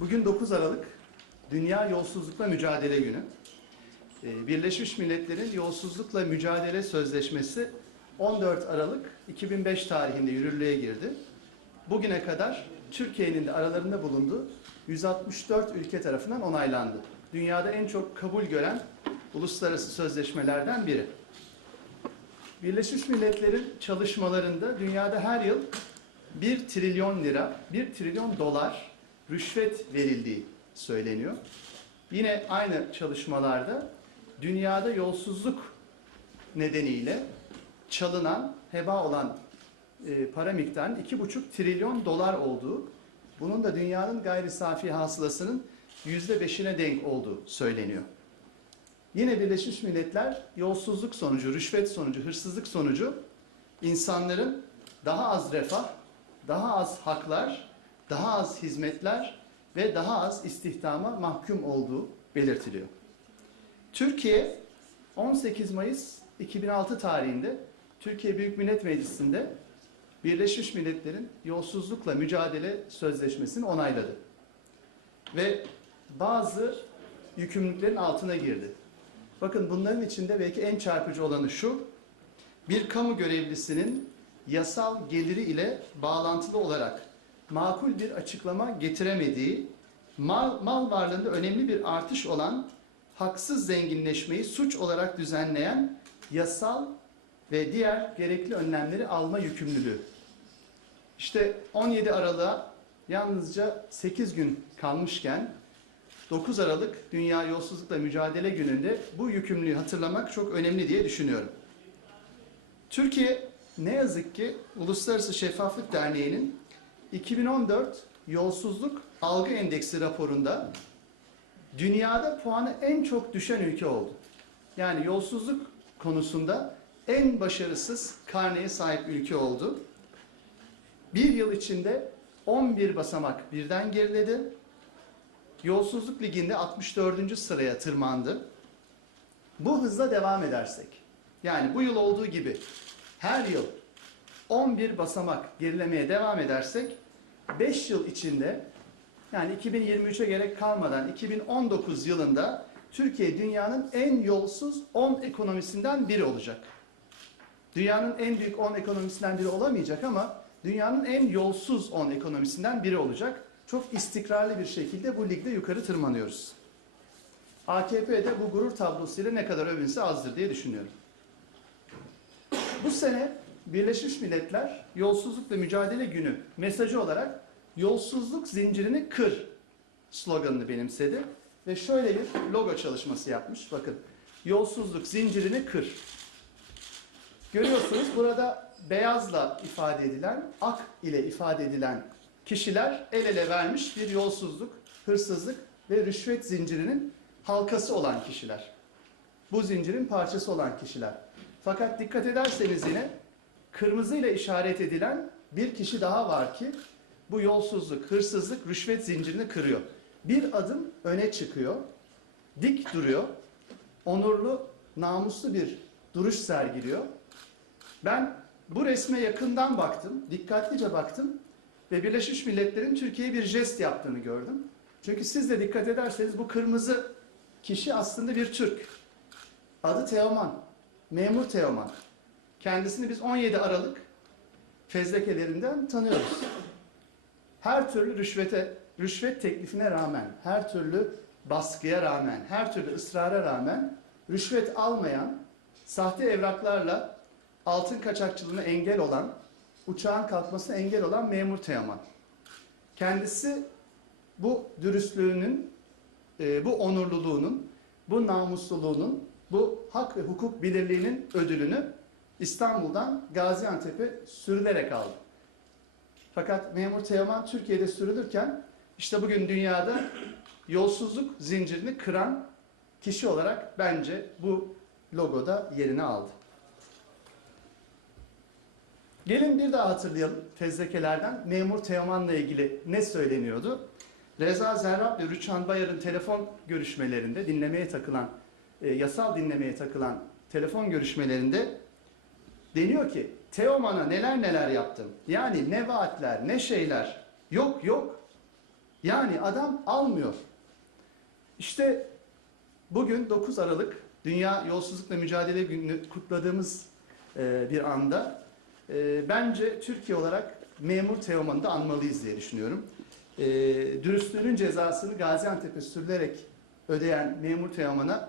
Bugün 9 Aralık Dünya Yolsuzlukla Mücadele Günü. Ee, Birleşmiş Milletler'in Yolsuzlukla Mücadele Sözleşmesi 14 Aralık 2005 tarihinde yürürlüğe girdi. Bugüne kadar Türkiye'nin de aralarında bulunduğu 164 ülke tarafından onaylandı. Dünyada en çok kabul gören uluslararası sözleşmelerden biri. Birleşmiş Milletler'in çalışmalarında dünyada her yıl 1 trilyon lira, 1 trilyon dolar rüşvet verildiği söyleniyor. Yine aynı çalışmalarda dünyada yolsuzluk nedeniyle çalınan, heba olan e, para miktarının 2,5 trilyon dolar olduğu, bunun da dünyanın gayri safi hasılasının %5'ine denk olduğu söyleniyor. Yine Birleşmiş Milletler yolsuzluk sonucu, rüşvet sonucu, hırsızlık sonucu insanların daha az refah, daha az haklar, daha az hizmetler ve daha az istihdama mahkum olduğu belirtiliyor. Türkiye 18 Mayıs 2006 tarihinde Türkiye Büyük Millet Meclisi'nde Birleşmiş Milletler'in yolsuzlukla mücadele sözleşmesini onayladı. Ve bazı yükümlülüklerin altına girdi. Bakın bunların içinde belki en çarpıcı olanı şu. Bir kamu görevlisinin yasal geliri ile bağlantılı olarak makul bir açıklama getiremediği, mal, mal varlığında önemli bir artış olan haksız zenginleşmeyi suç olarak düzenleyen yasal ve diğer gerekli önlemleri alma yükümlülüğü. İşte 17 Aralık'a yalnızca 8 gün kalmışken 9 Aralık Dünya Yolsuzlukla Mücadele Günü'nde bu yükümlülüğü hatırlamak çok önemli diye düşünüyorum. Türkiye ne yazık ki Uluslararası Şeffaflık Derneği'nin 2014 Yolsuzluk Algı Endeksi raporunda dünyada puanı en çok düşen ülke oldu. Yani yolsuzluk konusunda en başarısız karneye sahip ülke oldu. Bir yıl içinde 11 basamak birden geriledi. Yolsuzluk liginde 64. sıraya tırmandı. Bu hızla devam edersek, yani bu yıl olduğu gibi her yıl 11 basamak gerilemeye devam edersek 5 yıl içinde yani 2023'e gerek kalmadan 2019 yılında Türkiye dünyanın en yolsuz 10 ekonomisinden biri olacak. Dünyanın en büyük 10 ekonomisinden biri olamayacak ama dünyanın en yolsuz 10 ekonomisinden biri olacak. Çok istikrarlı bir şekilde bu ligde yukarı tırmanıyoruz. AKP de bu gurur tablosuyla ne kadar övünse azdır diye düşünüyorum. Bu sene Birleşmiş Milletler Yolsuzlukla Mücadele Günü mesajı olarak yolsuzluk zincirini kır sloganını benimsedi ve şöyle bir logo çalışması yapmış. Bakın yolsuzluk zincirini kır. Görüyorsunuz burada beyazla ifade edilen, ak ile ifade edilen kişiler el ele vermiş bir yolsuzluk, hırsızlık ve rüşvet zincirinin halkası olan kişiler. Bu zincirin parçası olan kişiler. Fakat dikkat ederseniz yine kırmızı ile işaret edilen bir kişi daha var ki bu yolsuzluk, hırsızlık, rüşvet zincirini kırıyor. Bir adım öne çıkıyor, dik duruyor, onurlu, namuslu bir duruş sergiliyor. Ben bu resme yakından baktım, dikkatlice baktım ve Birleşmiş Milletler'in Türkiye'ye bir jest yaptığını gördüm. Çünkü siz de dikkat ederseniz bu kırmızı kişi aslında bir Türk. Adı Teoman, memur Teoman. Kendisini biz 17 Aralık fezlekelerinden tanıyoruz. Her türlü rüşvete, rüşvet teklifine rağmen, her türlü baskıya rağmen, her türlü ısrara rağmen rüşvet almayan, sahte evraklarla altın kaçakçılığına engel olan, uçağın kalkmasına engel olan memur Teoman. Kendisi bu dürüstlüğünün, e, bu onurluluğunun, bu namusluluğunun, bu hak ve hukuk bilirliğinin ödülünü İstanbul'dan Gaziantep'e sürülerek aldı. Fakat memur Teoman Türkiye'de sürülürken işte bugün dünyada yolsuzluk zincirini kıran kişi olarak bence bu logoda yerini aldı. Gelin bir daha hatırlayalım fezlekelerden memur Teoman'la ilgili ne söyleniyordu? Reza Zerrab ve Rüçhan Bayar'ın telefon görüşmelerinde dinlemeye takılan, e, yasal dinlemeye takılan telefon görüşmelerinde deniyor ki Teoman'a neler neler yaptım. Yani ne vaatler, ne şeyler. Yok yok. Yani adam almıyor. İşte bugün 9 Aralık Dünya Yolsuzlukla Mücadele Günü'nü kutladığımız e, bir anda e, bence Türkiye olarak memur Teoman'ı da anmalıyız diye düşünüyorum. E, dürüstlüğünün cezasını Gaziantep'e sürülerek ödeyen memur Teoman'a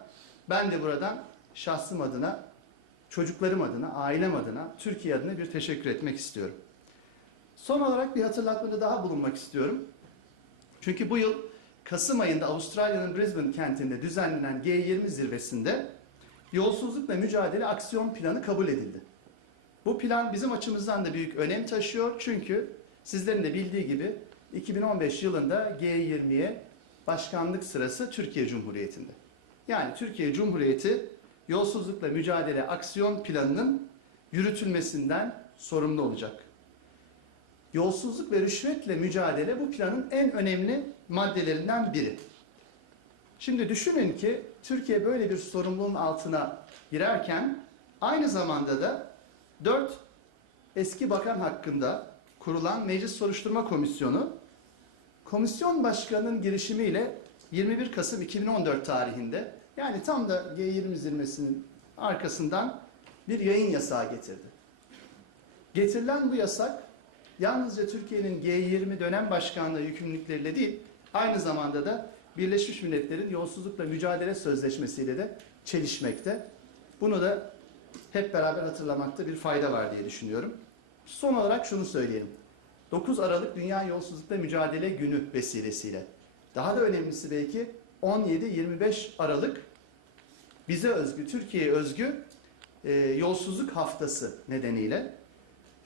ben de buradan şahsım adına, çocuklarım adına, ailem adına, Türkiye adına bir teşekkür etmek istiyorum. Son olarak bir hatırlatmada daha bulunmak istiyorum. Çünkü bu yıl Kasım ayında Avustralya'nın Brisbane kentinde düzenlenen G20 zirvesinde yolsuzlukla mücadele aksiyon planı kabul edildi. Bu plan bizim açımızdan da büyük önem taşıyor çünkü sizlerin de bildiği gibi 2015 yılında G20'ye başkanlık sırası Türkiye Cumhuriyeti'nde. Yani Türkiye Cumhuriyeti yolsuzlukla mücadele aksiyon planının yürütülmesinden sorumlu olacak. Yolsuzluk ve rüşvetle mücadele bu planın en önemli maddelerinden biri. Şimdi düşünün ki Türkiye böyle bir sorumluluğun altına girerken aynı zamanda da 4 eski bakan hakkında kurulan Meclis Soruşturma Komisyonu komisyon başkanının girişimiyle 21 Kasım 2014 tarihinde yani tam da G20 zirvesinin arkasından bir yayın yasağı getirdi. Getirilen bu yasak yalnızca Türkiye'nin G20 dönem başkanlığı yükümlülükleriyle değil, aynı zamanda da Birleşmiş Milletler'in yolsuzlukla mücadele sözleşmesiyle de çelişmekte. Bunu da hep beraber hatırlamakta bir fayda var diye düşünüyorum. Son olarak şunu söyleyelim. 9 Aralık Dünya Yolsuzlukla Mücadele Günü vesilesiyle. Daha da önemlisi belki 17-25 Aralık bize özgü, Türkiye'ye özgü e, yolsuzluk haftası nedeniyle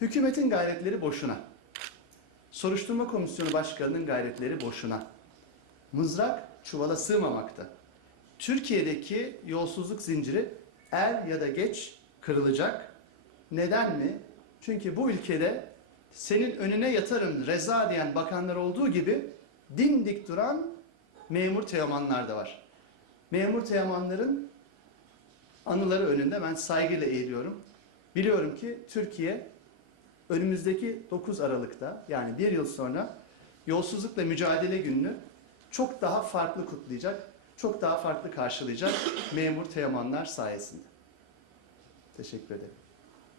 hükümetin gayretleri boşuna. Soruşturma Komisyonu Başkanı'nın gayretleri boşuna. Mızrak çuvala sığmamakta. Türkiye'deki yolsuzluk zinciri er ya da geç kırılacak. Neden mi? Çünkü bu ülkede senin önüne yatarım reza diyen bakanlar olduğu gibi dimdik duran memur teomanlar da var. Memur teomanların anıları önünde ben saygıyla eğiliyorum. Biliyorum ki Türkiye önümüzdeki 9 Aralık'ta yani bir yıl sonra yolsuzlukla mücadele gününü çok daha farklı kutlayacak, çok daha farklı karşılayacak memur teomanlar sayesinde. Teşekkür ederim.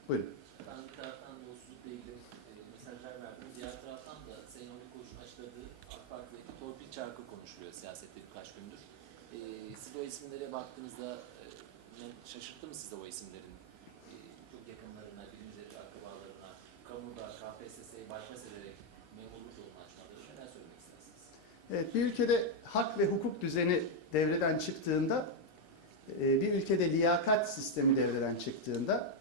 Buyurun. Ben bir taraftan yolsuzlukla ilgili e, mesajlar verdim. Diğer taraftan da Sayın Ali Koç'un açıkladığı AK Parti'deki torpil çarkı konuşuluyor siyasette birkaç gündür. E, siz o isimlere baktığınızda e, şaşırttı mı size o isimlerin e, çok yakınlarına, bilimcileri, akrabalarına, kamuda, KPSS'yi bypass ederek memurluk yolunu açmaları neler söylemek istersiniz? Evet, bir ülkede hak ve hukuk düzeni devreden çıktığında, e, bir ülkede liyakat sistemi devreden çıktığında,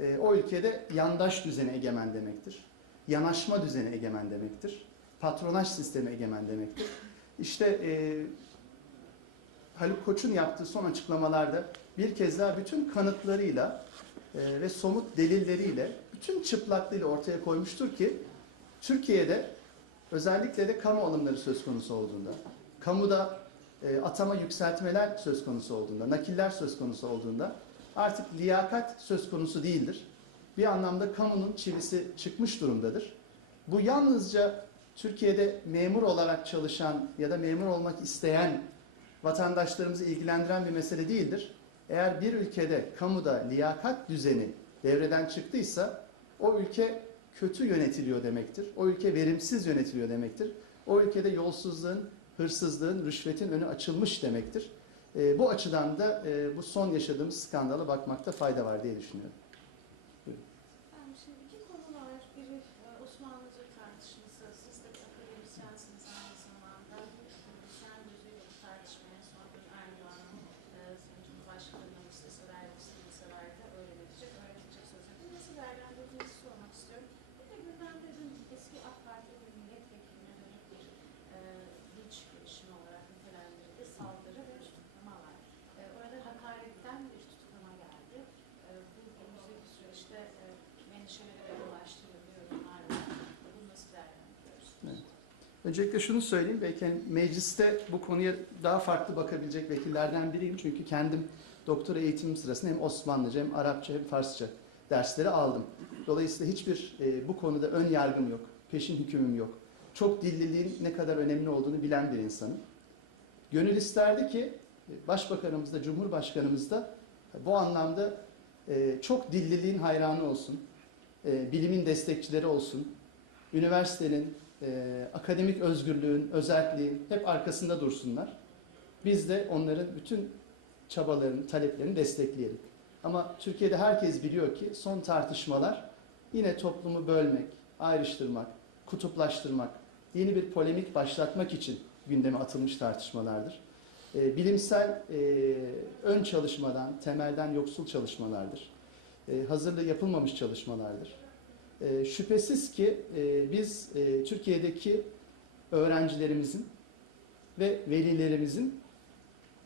e, o ülkede yandaş düzeni egemen demektir. Yanaşma düzeni egemen demektir. Patronaj sistemi egemen demektir. İşte e, Haluk Koç'un yaptığı son açıklamalarda bir kez daha bütün kanıtlarıyla e, ve somut delilleriyle, bütün çıplaklığıyla ortaya koymuştur ki Türkiye'de özellikle de kamu alımları söz konusu olduğunda, kamuda e, atama yükseltmeler söz konusu olduğunda, nakiller söz konusu olduğunda artık liyakat söz konusu değildir. Bir anlamda kamunun çivisi çıkmış durumdadır. Bu yalnızca Türkiye'de memur olarak çalışan ya da memur olmak isteyen vatandaşlarımızı ilgilendiren bir mesele değildir. Eğer bir ülkede kamuda liyakat düzeni devreden çıktıysa o ülke kötü yönetiliyor demektir. O ülke verimsiz yönetiliyor demektir. O ülkede yolsuzluğun, hırsızlığın, rüşvetin önü açılmış demektir. E, bu açıdan da e, bu son yaşadığımız skandala bakmakta fayda var diye düşünüyorum. Şimdi iki konu var. Biri e, Osmanlıca tartışması. Siz de bir akademisyensiniz aynı zamanda. Sen gözüyle bu tartışmaya son gün Erdoğan'ın e, Sayın Cumhurbaşkanı'nın listesi verdi, listesi verdi. Öğrenecek, öğretecek sözleri. Nasıl değerlendirdiğinizi sormak istiyorum. Bir de gündemde dün eski AK Parti bir milletvekiline dönük bir e, linç girişimi olarak nitelendirildi. Saldırı ve tutuklama var. E, orada hakaretten bir tutuklama geldi. E, bu önümüzdeki süreçte e, endişelere yol açtırıyor yorumlar var. Bunu nasıl değerlendiriyorsunuz? Öncelikle şunu söyleyeyim. Belki hani mecliste bu konuya daha farklı bakabilecek vekillerden biriyim. Çünkü kendim doktora eğitimim sırasında hem Osmanlıca hem Arapça hem Farsça dersleri aldım. Dolayısıyla hiçbir e, bu konuda ön yargım yok, peşin hükümüm yok. çok dilliliğin ne kadar önemli olduğunu bilen bir insanım. Gönül isterdi ki Başbakanımız da Cumhurbaşkanımız da bu anlamda e, çok dilliliğin hayranı olsun, e, bilimin destekçileri olsun, üniversitenin, e, akademik özgürlüğün, özelliğin hep arkasında dursunlar. Biz de onların bütün çabalarını, taleplerini destekleyelim. Ama Türkiye'de herkes biliyor ki son tartışmalar yine toplumu bölmek, ayrıştırmak, kutuplaştırmak, yeni bir polemik başlatmak için gündeme atılmış tartışmalardır. E, bilimsel e, ön çalışmadan, temelden yoksul çalışmalardır. E, hazırlığı yapılmamış çalışmalardır. E, şüphesiz ki e, biz e, Türkiye'deki öğrencilerimizin ve velilerimizin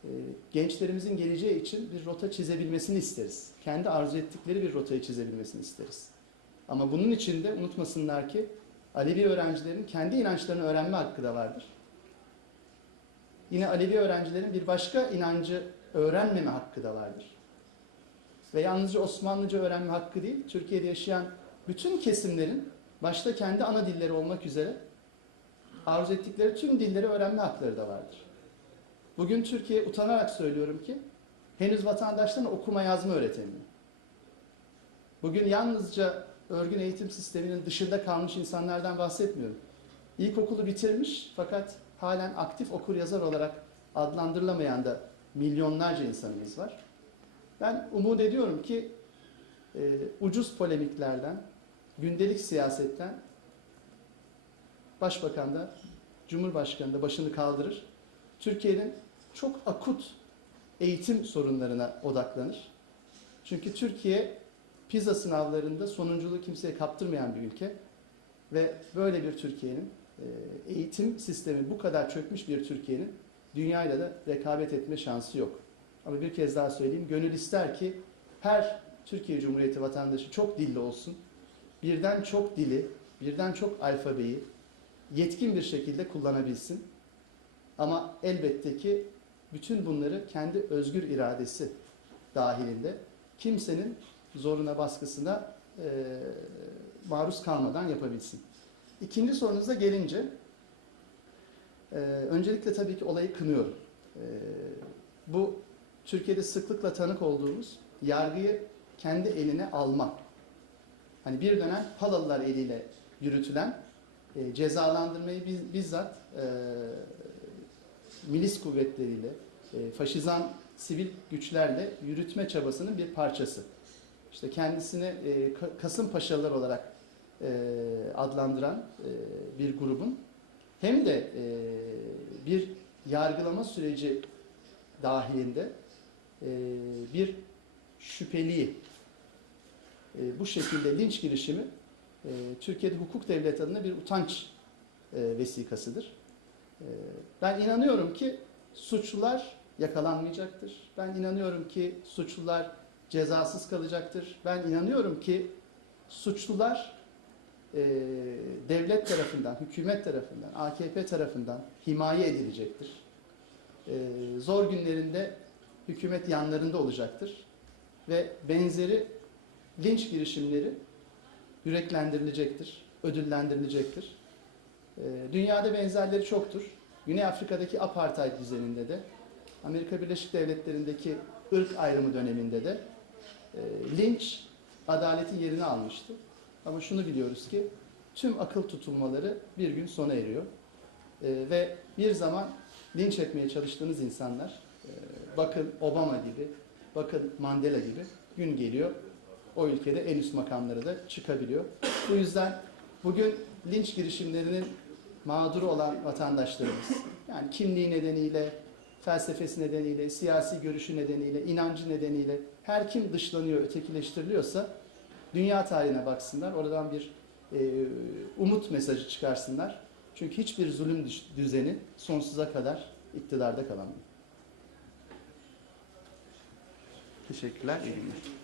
e, gençlerimizin geleceği için bir rota çizebilmesini isteriz. Kendi arzu ettikleri bir rotayı çizebilmesini isteriz. Ama bunun için de unutmasınlar ki Alevi öğrencilerin kendi inançlarını öğrenme hakkı da vardır. Yine Alevi öğrencilerin bir başka inancı öğrenmeme hakkı da vardır. Ve yalnızca Osmanlıca öğrenme hakkı değil, Türkiye'de yaşayan bütün kesimlerin başta kendi ana dilleri olmak üzere arzu ettikleri tüm dilleri öğrenme hakları da vardır. Bugün Türkiye utanarak söylüyorum ki henüz vatandaşlarına okuma yazma öğretemiyor. Bugün yalnızca örgün eğitim sisteminin dışında kalmış insanlardan bahsetmiyorum. İlkokulu bitirmiş fakat halen aktif okur yazar olarak adlandırılamayan da milyonlarca insanımız var. Ben umut ediyorum ki e, ucuz polemiklerden, gündelik siyasetten Başbakan da, Cumhurbaşkanı da başını kaldırır. Türkiye'nin çok akut eğitim sorunlarına odaklanır. Çünkü Türkiye PISA sınavlarında sonunculuğu kimseye kaptırmayan bir ülke ve böyle bir Türkiye'nin e, eğitim sistemi bu kadar çökmüş bir Türkiye'nin dünyayla da rekabet etme şansı yok. Ama bir kez daha söyleyeyim, gönül ister ki her Türkiye Cumhuriyeti vatandaşı çok dilli olsun. Birden çok dili, birden çok alfabeyi yetkin bir şekilde kullanabilsin. Ama elbette ki bütün bunları kendi özgür iradesi dahilinde kimsenin zoruna baskısına e, maruz kalmadan yapabilsin. İkinci sorunuza gelince e, öncelikle tabii ki olayı kınıyorum. E, bu Türkiye'de sıklıkla tanık olduğumuz yargıyı kendi eline alma. Hani bir dönem Palalılar eliyle yürütülen e, cezalandırmayı biz, bizzat e, milis kuvvetleriyle, e, faşizan sivil güçlerle yürütme çabasının bir parçası. İşte kendisini e, Ka- Kasımpaşalılar olarak e, adlandıran e, bir grubun hem de e, bir yargılama süreci dahilinde e, bir şüpheliyi bu şekilde linç girişimi e, Türkiye'de hukuk devleti adına bir utanç e, vesikasıdır. E, ben inanıyorum ki suçlular yakalanmayacaktır. Ben inanıyorum ki suçlular cezasız kalacaktır. Ben inanıyorum ki suçlular e, devlet tarafından, hükümet tarafından, AKP tarafından himaye edilecektir. E, zor günlerinde hükümet yanlarında olacaktır. Ve benzeri linç girişimleri yüreklendirilecektir, ödüllendirilecektir. E, dünyada benzerleri çoktur. Güney Afrika'daki apartheid düzeninde de, Amerika Birleşik Devletleri'ndeki ırk ayrımı döneminde de e, linç adaletin yerini almıştı. Ama şunu biliyoruz ki tüm akıl tutulmaları bir gün sona eriyor. E, ve bir zaman linç etmeye çalıştığınız insanlar, e, bakın Obama gibi, bakın Mandela gibi gün geliyor. O ülkede en üst makamları da çıkabiliyor. Bu yüzden bugün linç girişimlerinin mağduru olan vatandaşlarımız, yani kimliği nedeniyle, felsefesi nedeniyle, siyasi görüşü nedeniyle, inancı nedeniyle her kim dışlanıyor, ötekileştiriliyorsa dünya tarihine baksınlar. Oradan bir e, umut mesajı çıkarsınlar. Çünkü hiçbir zulüm düzeni sonsuza kadar iktidarda kalamıyor. Teşekkürler. iyi.